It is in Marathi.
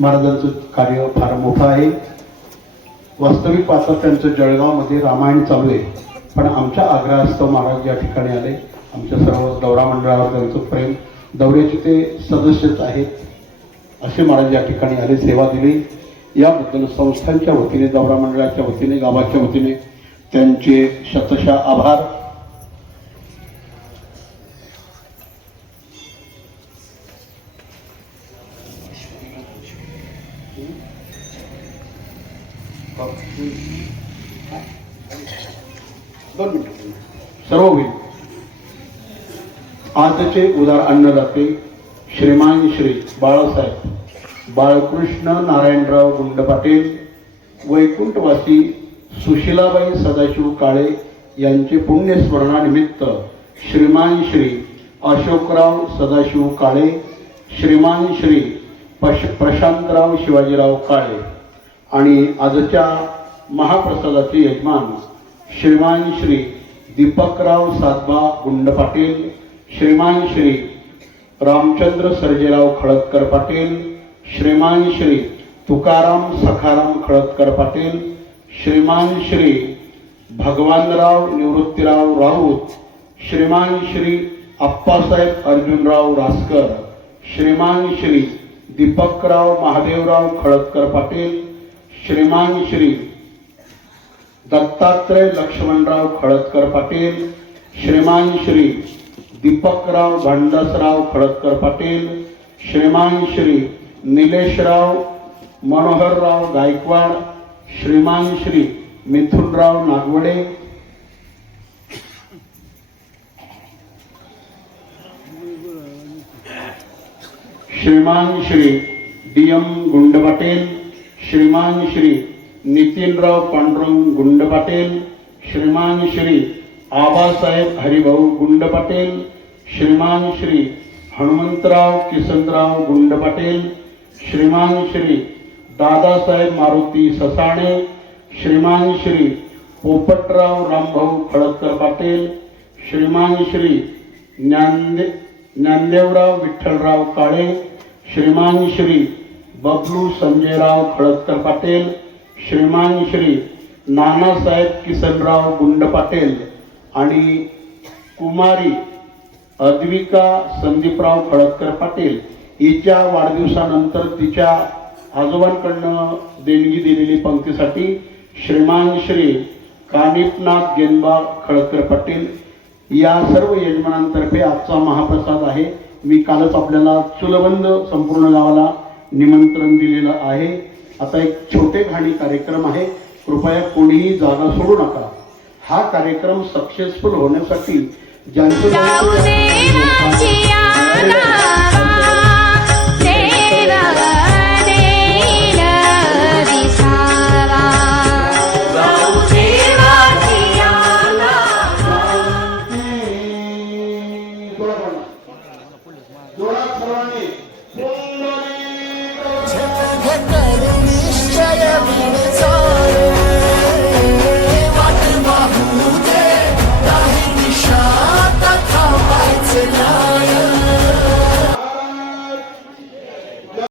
महाराजांचं कार्य फार मोठं आहे. वास्तविक पाहता त्यांचं जळगावमध्ये रामायण चालू आहे, पण आमच्या आग्रहास्तव महाराज या ठिकाणी आले. आमच्या सर्व दौरा मंडळावर त्यांचं प्रेम, दौऱ्याचे ते सदस्यच आहेत, असे महाराज या ठिकाणी आले, सेवा दिली. याबद्दल संस्थांच्या वतीने, दौरा मंडळाच्या वतीने, गावाच्या वतीने त्यांचे शतशः आभार. सर्व होईल. आजचे उदार अन्नदाते श्रीमान श्री बाळासाहेब बाळकृष्ण नारायणराव गुंड पाटील, वैकुंठवासी सुशीलाबाई सदाशिव काळे यांचे पुण्यस्मरणानिमित्त श्रीमान श्री अशोकराव सदाशिव काळे, श्रीमान श्री प्रशांतराव शिवाजीराव काळे आणि आजच्या महाप्रसादाचे यजमान श्रीमान श्री दीपकराव सातबा गुंड पाटील, श्रीमान श्री रामचंद्र सर्जेराव खळदकर पाटील, श्रीमान श्री तुकाराम सखाराम खळदकर पाटील, श्रीमान श्री भगवानराव निवृत्तीराव राऊत, श्रीमान श्री अप्पासाहेब अर्जुनराव रासकर, श्रीमान श्री दीपकराव महादेवराव खळदकर पाटील, श्रीमान श्री दत्तात्रय लक्ष्मणराव खळदकर पाटील, श्रीमान श्री दीपकराव भांडसराव खळदकर पाटील, श्रीमान श्री निलेशराव मनोहरराव गायकवाड, श्रीमान श्री मिथुनराव नागवडे, श्रीमान श्री डी.एम. गुंड पाटील, श्रीमान श्री नितीनराव पांडुरंग गुंड पाटील, श्रीमान श्री आबासाहेब हरिभाऊ गुंड पाटील, श्रीमान श्री हनुमंतराव किसनराव गुंड पाटील, श्रीमान श्री दादासाहेब मारुती ससाणे, श्रीमान श्री पोपटराव रामभाऊ खळदकर पाटील, श्रीमान श्री ज्ञानदेवराव विठ्ठलराव काळे, श्रीमान श्री बबलू संजयराव खळदकर पाटील, श्रीमान श्री नानासाहेब किसनराव गुंड पाटील आणि कुमारी अद्विका संदीपराव खळदकर पाटील हिच्या वाढदिवसानंतर तिच्या आजोबांकडनं देणगी दिलेली पंक्तीसाठी श्रीमान श्री कानिपनाथ गेनबा खळदकर पाटील या सर्व यजमानांतर्फे आजचा महाप्रसाद आहे. मी कालच आपल्याला चुलबंद संपूर्ण गावाला निमंत्रण दिलेलं आहे. आता एक छोटे घाणी कार्यक्रम आहे, कृपया कोणीही जागा सोडू नका. हा कार्यक्रम सक्सेसफुल होण्यासाठी ज्यांचे